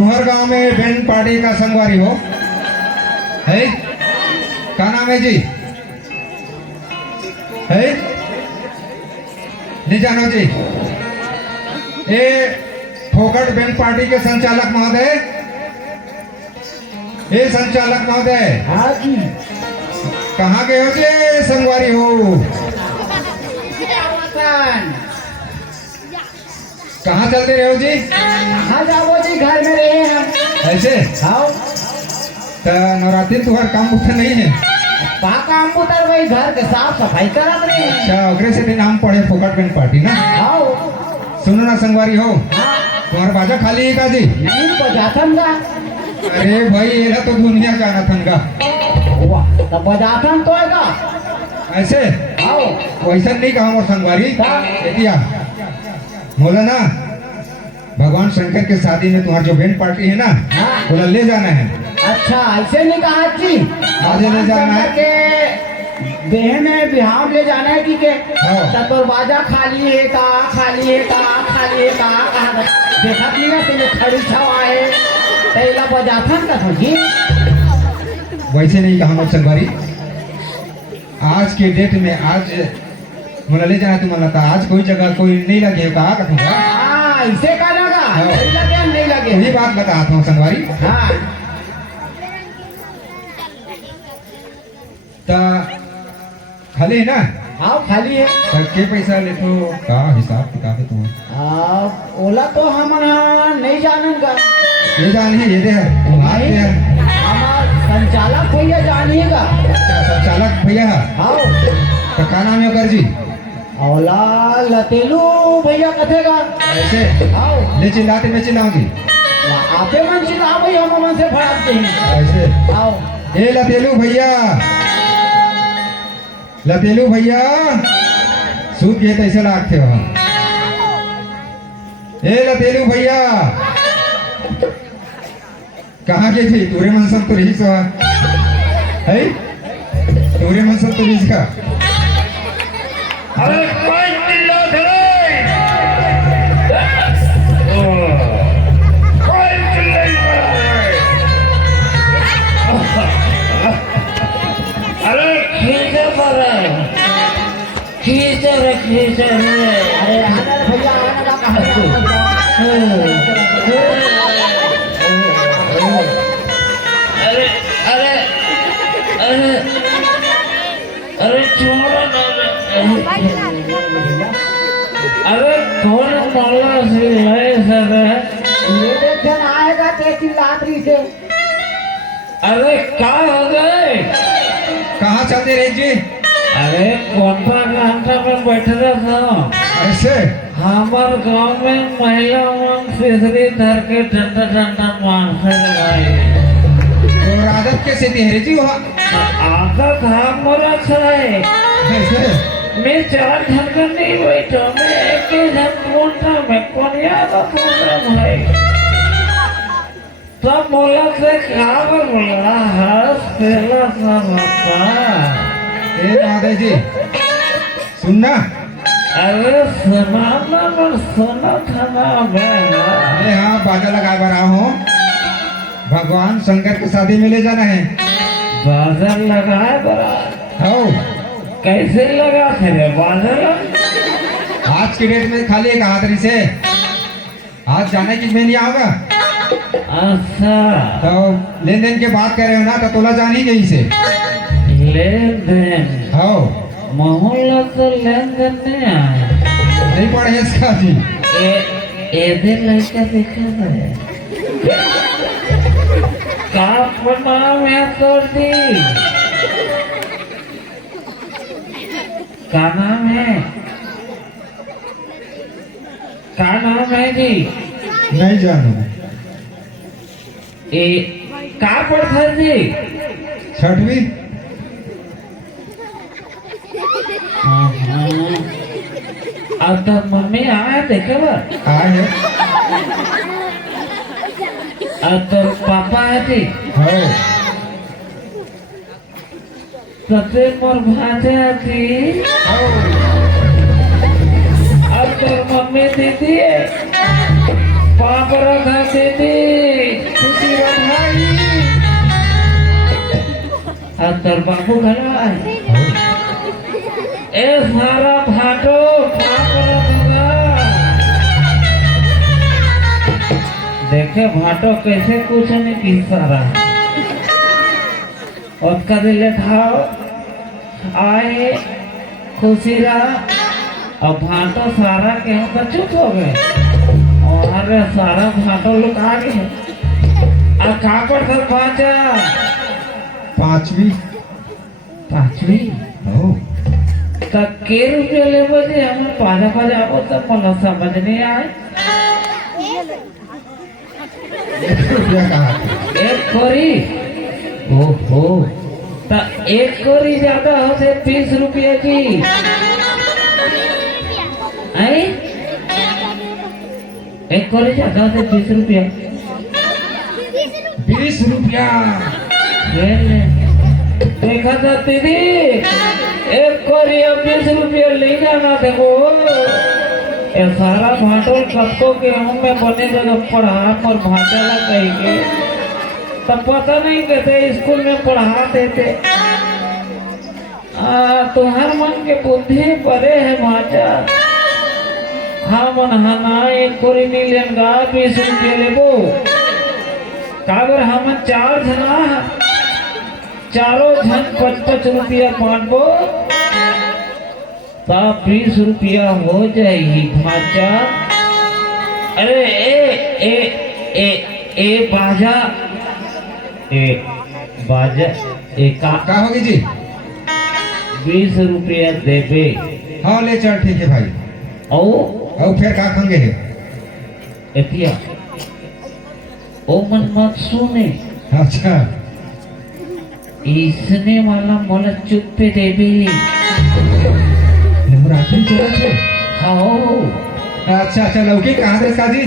तुम्हारे गांव में बैंड पार्टी का संगवारी हो है? क्या नाम है जी? है नहीं जानो जी? ये फोकट बैंड पार्टी के संचालक महोदय, ये संचालक महोदय। हाँ जी। कहाँ के हो जी? संगवारी हो? कहाँ चलते रहे हो जी? कहाँ जाओ जी? घर में रहे हम। ऐसे? हाँ। तो नवरात्रि तुम्हारा काम उठा नहीं है? काम उतर वही घर के साफ सफाई करत रहे। अच्छा, अगले से दिन हम पढ़े फोकट बैंड पार्टी ना। हाँ। सुनो ना संगवारी हो, हाँ। तुम्हारा बाजा खाली है का जी? नहीं बजाथन का। अरे भाई ये तो दुनिया का नाथन का। वाह, तो बजाथन तो है का? ऐसे? हाँ। वैसा नहीं कहा मोर संगवारी। हाँ। एतिया बोला ना, भगवान शंकर के शादी में तुम्हारा जो बैंड पार्टी है ना, हाँ। बोला ले जाना है। अच्छा ऐसे नहीं कहा जी? आज ले जाना है के देह में बिहार ले जाना है कि के? हाँ। तो बाजा खाली है का? खाली है का? खाली है का? कहाँ देखा नहीं ना तुम्हें खड़ी छवाए तेला बजाथन का समझी? वैसे नहीं कहा मोर संगवारी। आज के डेट में आज बोला ले जाना तुम्हारा था। आज कोई जगह कोई नहीं लगे कहा कठूंगा। हाँ ऐसे का लगा? हाँ। नहीं लगे नहीं लगे। वही बात बता था संगवारी। हाँ। तो खाली है ना? हाँ खाली है। तो के पैसा ले तो का हिसाब किताब है तुम? ओला तो हम नहीं जानूंगा। ये जानी ये दे है तुम्हारे दे है। हमार संचालक भैया जानिएगा। अच्छा, संचालक भैया है। हाँ। तो क्या नाम है ओकर जी? ओला लतेलू भैया कथेगा। ऐसे? हाँ। ले चिल्लाते मैं चिल्लाऊंगी। आपे मन चिल्ला भाई हम मन से फड़ाते हैं। ऐसे? हाँ। ए लतेलू भैया, लतेलू भैया सूत गए तो ऐसे लागते हो। ए लतेलू भैया कहाँ के थे? तूरे मनसन तो रही सो है? तूरे मनसन तो रही का? अरे कोई चिल्ला धरे, कोई चिल्ला अरे खींचे पर खींचे रे खींचे रे। अरे आनंद भैया आनंद का हंसते। अरे अरे अरे अरे छोड़ो ना। अरे कौन माला से है सर? ये देखन आएगा ते चिल्लात्री से। अरे क्या हो गए? कहाँ चलते रहे जी? अरे कौन सा घंटा में बैठे था? ऐसे? हमारे गांव में महिला मन सिसरी धर के ठंडा ठंडा मांसे लगाई। और आदत कैसे थी रे जी वहाँ? आदत हमारा है। ऐसे? मैं 4 घंटे नहीं बैठा, मैं एक ही घंटा में कौन याद भाई। सब बोला से खावर बोला हंस पहला सब होता। ए माधव जी सुनना। अरे सुनाना पर सुना था ना मैं। अरे हाँ, बाजा लगा रहा हूँ। भगवान शंकर की शादी में ले जाना है। बाजार लगाए बड़ा? हो कैसे लगा थे बाजार? आज की डेट में खाली एक हाथरी से आज जाने की मैं नहीं आऊंगा। अच्छा तो लेन देन के बात कर रहे हो ना, तो तोला जान ही गई से। लेन देन हो मोहल्ला तो लेन देन नहीं आया। नहीं पढ़े इसका जी? ए लड़का देखा है का नाम है तोर दी? का नाम है? का नाम है जी? नहीं जानू। ए का पढ़ता जी? 6वीं। अब तो मम्मी आया देखे बा? आए है। अब तो पापा है जी? हो सते मोर भाजे थी। अब तो मम्मी दीदी पाप रखा दीदी तर बाबू घला है ए सारा भाटो क्या करत होगा देखे भाटो कैसे कुछ नहीं की सारा और कदिले खाओ आए खुशी रहा और भाटो सारा के हम तो चुप हो गए और अरे सारा भाटो लोग आ गए अब कहाँ पर सर पहुंचा पांचवी हो तब के रुपये ले बोले हम पाजा पाजा वो तब मला समझ नहीं आए 1 रुपया कहा एक कोरी ओहो तब एक कोरी ज्यादा होते 20 रुपये की आई एक कोरी ज्यादा होते 20 रुपया 20 रुपया देखा था दीदी एक कोरी 20 रुपये ले जाना देखो ये सारा भाटोल कत्तो के हमें बने जगह पढ़ा पर भाटाला कहीं के तब पता नहीं कहते स्कूल में पढ़ाते थे तुम्हार मन के बुद्धि परे है भाटा हाँ मन हना एक कोरी नहीं लेंगा 20 रुपये लेबो काबर हम 4 जना चारों जन 5-5 रुपया बांटो तब 20 रुपया हो जाएगी भाजा अरे ए बाजा का होगी जी 20 रुपया देबे हाँ ले चल ठीक है भाई और फिर का खंगे है एतिया ओ मन मत सुने अच्छा इसने वाला मोला चुप पे देबे नवरात्रि चला थे हाँ अच्छा अच्छा लौकी कहाँ थे काजी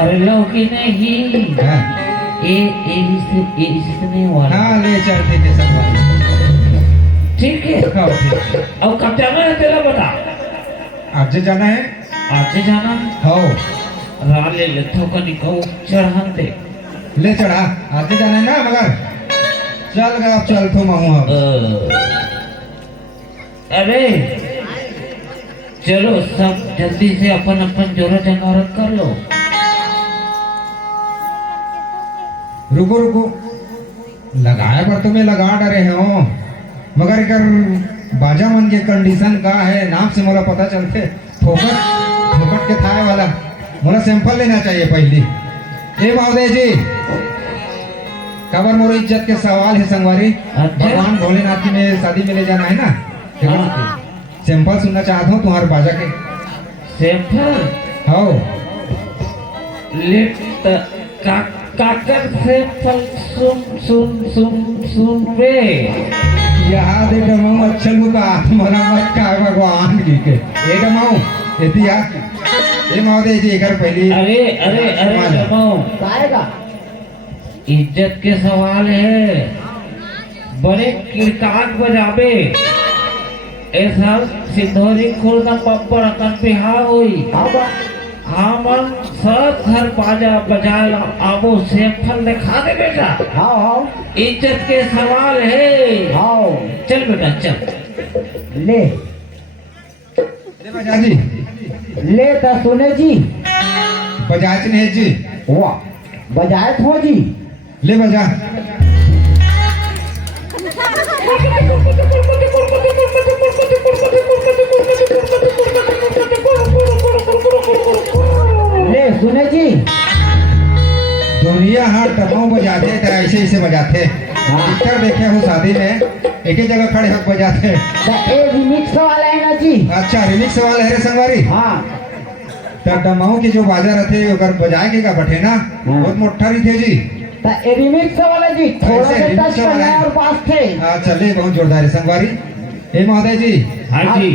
अरे लौकी नहीं हाँ इसने वाला हाँ ले चल ठीक है सब ठीक है हाँ ठीक है अब कब जाना है तेरा बता आज जाना है आज से जाना है हो राले लथो का निकाल चढ़ान दे ले चढ़ा आज जाना है ना मगर चल गया अब चल तो माहू अब अरे चलो सब जल्दी से अपन अपन जोरा जंगारत कर लो रुको रुको लगाए पर तुम्हें लगा डरे हो मगर कर बाजा मन के कंडीशन का है नाम से मोला पता चलते फोकट के थाए वाला मोला सैंपल लेना चाहिए पहले ए महोदय जी काबर मोर इज्जत के सवाल है संगवारी अच्छा। भगवान भोलेनाथ की में शादी में ले जाना है ना सैंपल सुनना चाहता हूँ तुम्हारे बाजा के सैंपल हो लिट काकर सैंपल सुन वे यहाँ दे डमाऊ अच्छा लुका मोला मत का भगवान की के ए डमाऊ एतिया ए महोदय जी एक पहली अरे अरे अरे जमाओ पाएगा इज्जत के सवाल है बड़े किरकाट बजाबे ऐसा सिंधोरी खुर्दा पप्पर अकन बिहा हुई हमन सब घर बाजा बजाए आबो सैंपल दिखा दे बेटा हाँ इज्जत के सवाल है हाँ चल बेटा चल ले बजा जी ले तो सुने जी बजाज ने जी वाह बजाए थो जी ले बजा ले सुने जी दुनिया हर टमाऊ बजाते तो ऐसे ऐसे बजाते अधिकतर देखे हो शादी में एक ही जगह खड़े होकर बजाते तो ए रिमिक्स वाला है ना जी अच्छा रिमिक्स वाला है रे संगवारी हाँ तो डमाऊ के जो बाजा रहते अगर बजाए के का बटे ना बहुत मोटा रही थे जी तो ए रिमिक्स वाला जी थोड़ा ऐसे सा remix टच वाला करना है। है और पास थे अच्छा ले बहुत जोरदार है संगवारी ए महोदय जी हाँ जी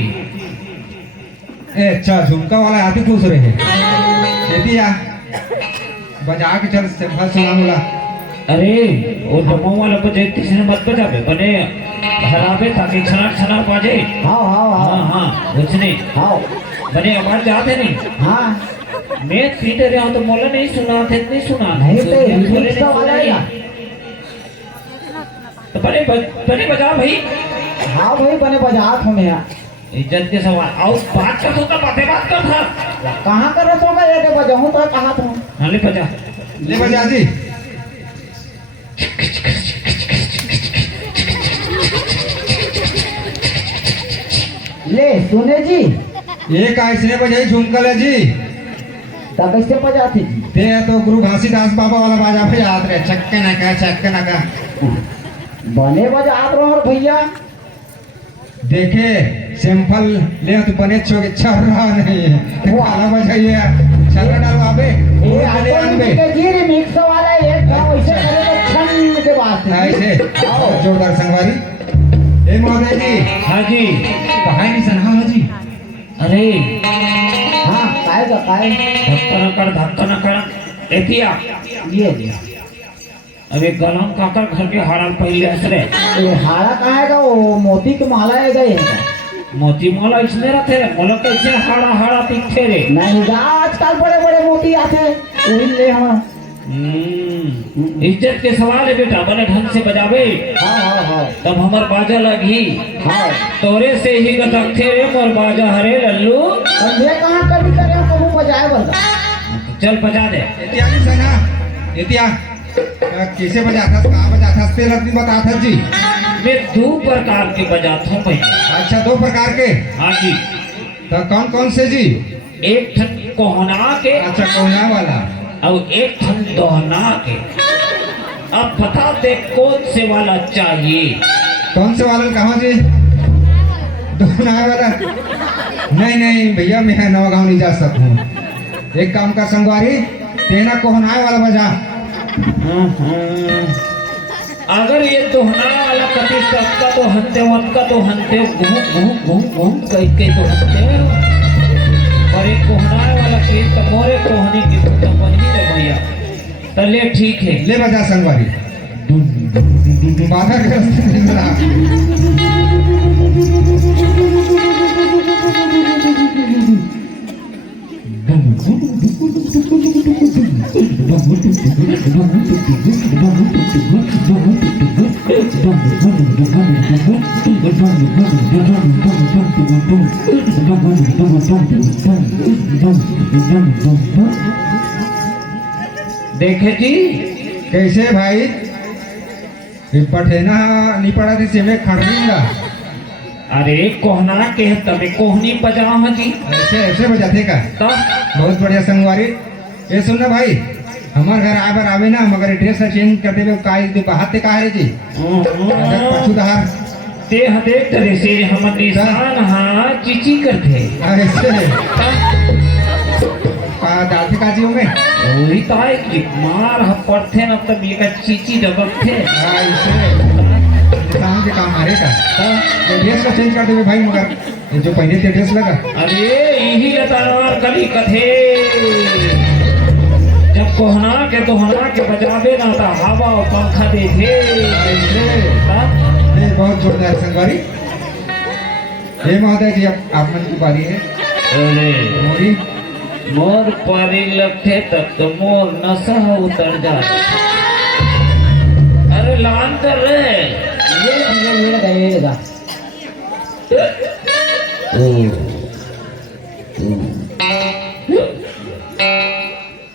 ए अच्छा झुमका वाला हाथी खुश रहे दिया बजा के चल सैंपल सुना बोला अरे वो डमो वाला बजे किसी मत बजाबे बने हराबे ताकि छना बाजे हाँ हाँ हाँ हाँ हाँ कुछ नहीं हाँ बने आवाज जाते नहीं हाँ मैं पीटे रहा हूँ तो मोला नहीं सुना थे नहीं सुना नहीं तो रिमिक्स वाला है ना तो बने बजा भाई। हाँ भाई बने बजात हूँ मैं। इज्जत के सवाल आओ बात कर तो बात कर था। कहाँ कर रहा होगा ये बजाऊँ तो कहाँ था। हाँ ले बजा। ले बजा जी। ले सुने जी। ये कैसे बजाई झुमकल है जी। तब कैसे बजाती जी। ते तो गुरु घासीदास बाबा वाला बाजा बजात रहे, चक्के ना का। बने बजात रहो भैया। देखे सिंपल ले तो बने छोके चल रहा नहीं है, तो काला बजाइए चल डालो आबे ये वो ले आनबे के जी रिमिक्स वाला एक था वैसे करे तो छन के बात है। ऐसे आओ जोरदार संगवारी। ए महोदय जी। हाँ जी। कहां नहीं सनहा जी। अरे हाँ काय धक्का न कर एतिया ये जी। अबे गलम काकर घर के हारा पहले हसरे। ये हारा कहाँ का वो मोती की माला है गए मोती माला इसमें रखे रे मोला कैसे हारा दिखते रे। नहीं आजकल बड़े बड़े मोती आते वही ले हम। इज्जत के सवाल है बेटा, बने ढंग से बजावे हाँ तब हमार बाजा लगी। हाँ तोरे से ही गदखे रे मोर बाजा हरे लल्लू। ये कहाँ कभी करे कहूँ बजाए बंदा। चल बजा दे। एतिया नहीं सनहा एतिया कैसे बजाता कहाँ बजाता तेल अपनी बताता जी। मैं दो प्रकार के बजाता हूँ भाई। अच्छा दो प्रकार के। हाँ जी। तो कौन कौन से जी। एक ठन कोहना के अच्छा कोना वाला और एक ठन दोहना के। अब बता दे कौन से वाला चाहिए। कौन से वाला कहाँ जी। दोना वाला नहीं भैया मैं नवा गाँव नहीं जा सकूँ। एक काम का संगवारी तेना कोहना वाला बजा। अगर ये दोहना वाला कभी सबका तो हंते घूम कह तो हंते और एक कोहना वाला के तो मोरे कोहनी की तो बनी रे भैया। चलिए ठीक है ले बजा संगवारी। बाधा के रास्ते नहीं रहा। देखे जी कैसे भाई ये पठेना नहीं पड़ा थी से मैं खड़ूंगा। अरे कोहना के तबे कोहनी बजाओ जी। ऐसे बजाते का तो बहुत बढ़िया संगवारी। ये सुनना भाई हमारे घर आबर आवे ना मगर ड्रेस चेंज कर देवे काई दे बाहते का है जी। अगर पाछू दहार देह देख करे से हम निशान हाँ चीची करते। ऐसे का दाते का जी होंगे। वही तो है कि मार पड़ते न तब ये का चीची दबकते। ऐसे काम के काम हारे का ये ड्रेस का चेंज कर देवे भाई मगर ये जो पहले थे ड्रेस लगा। अरे यही लतार कली कथे जब कोहना के बजावे ना था हवा और पंखा दे थे। ये बहुत जोरदार संगवारी। ये महोदय जी अब आप मन की बारी है। अरे मोरी मोर पारी लगते तब तो मोर नशा उतर जाता। अरे लान कर रहे ये लगा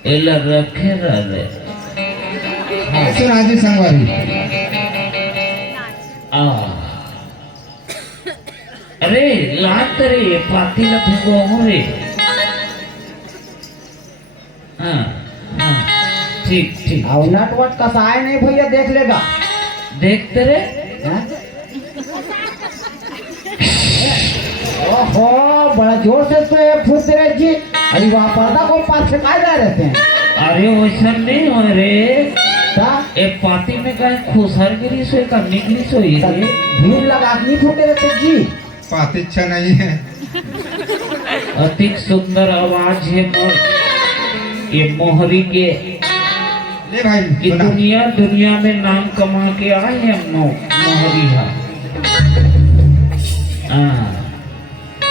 एला रखे रहे। सुना जी संगवारी। अरे लात रे पाती लफेगो हो रे। हाँ ठीक और नट वट कसाए नहीं भैया देख लेगा। देखते रे। हाँ? ओहो बड़ा जोर से फूटते रहे जी। अरे वहाँ पर्दा को पास से काय जा रहते हैं। अरे वैसा नहीं हो रे। क्या ए पाती में कहीं खुसर गिरी सोई का निकली सोई रे। भीड़ लगा नहीं फूटे रहते जी। बात अच्छा नहीं है। अति सुंदर आवाज है मोर ये मोहरी के। ले भाई ये सुना। दुनिया में नाम कमा के आए हैं मोहरी हा।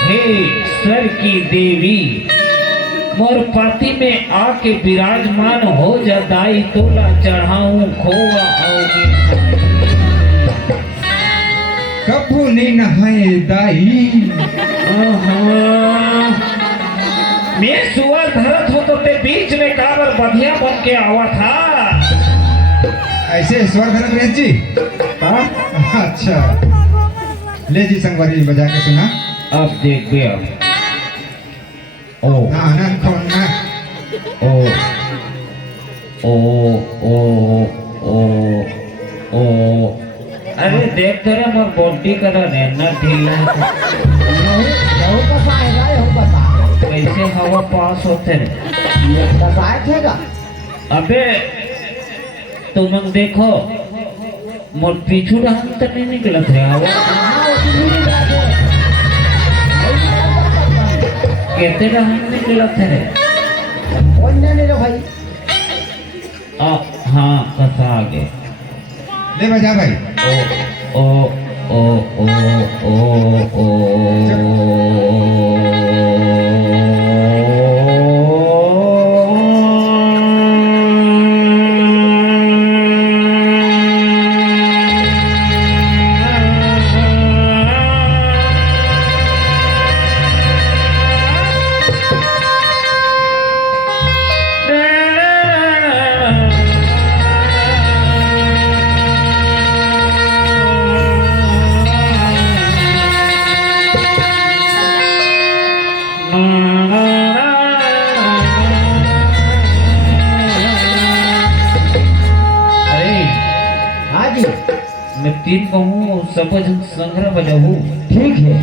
हे स्वर की देवी मोर पाती में आके विराजमान हो जा दाई तोला चढ़ाऊं खोवा आओगे। नहीं नहाए दाई। मैं सुअर धरत हो तो ते बीच में काबर बढ़िया बन के आवा था। ऐसे स्वर धरत रेत जी। हाँ? अच्छा ले जी संगवारी बजा के सुना। अब देख गया। ओ आनंद कौन ना ओ ओ ओ ओ ओ अरे देख तेरा मोर बॉडी करा रहना ढीला यहू कसा आएगा यहू बता कैसे हवा पास होते रे। ये कसा है का अबे तुम देखो मोर पीछू रहन तो नहीं निकलत है हवा। हाँ वो तो नहीं जाते कहते रहन निकलत है रे। कौन नहीं रे भाई हाँ कसा आगे ले बजा भाई। ओ ओ ओ ओ ओ ओ हाँ जी मैं तीन कहूँ सब संग्रह बजाऊ। ठीक है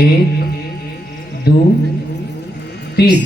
एक दो तीन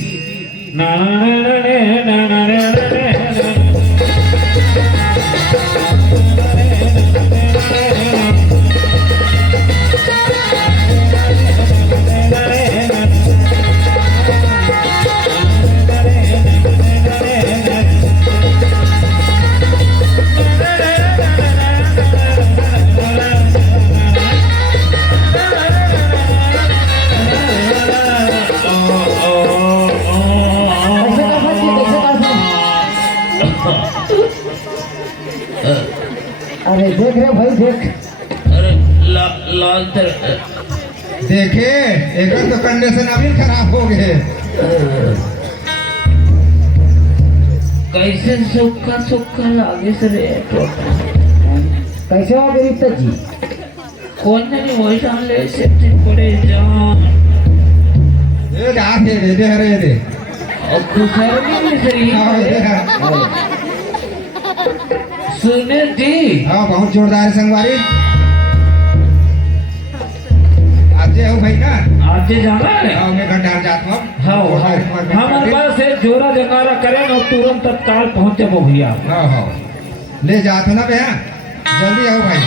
अरे देख रहे भाई देख अरे लाल तर देखे एक तो कंडीशन अभी खराब हो गए। कैसे सूखा सूखा लागे से रे कैसे हो गरीब तक जी कौन नहीं वही जान ले से पड़े जान ये जा दे हरे दे और दूसरा नहीं सही हाँ दे सुने जी। हाँ बहुत जोरदार है संगवारी। आज हो भाई ना आज जाना है। हाँ मैं घंटा जाता हूँ। हाँ हमारे पास है जोरा जगारा करें और तुरंत तत्काल पहुँच जाओ भैया। हाँ हाँ ले जाते ना भैया जल्दी आओ भाई।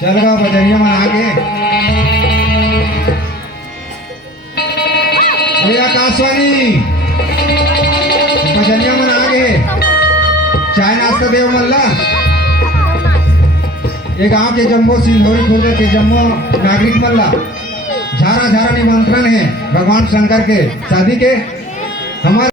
चल रहा बजरिया में आगे आकाशवाणी बजरिया में आगे चाय नाश्ता देव मल्ला ये गांव के जम्मो सिंधोरी खुर्द के जम्मो नागरिक मल्ला झारा झारा निमंत्रण है भगवान शंकर के शादी के हमारे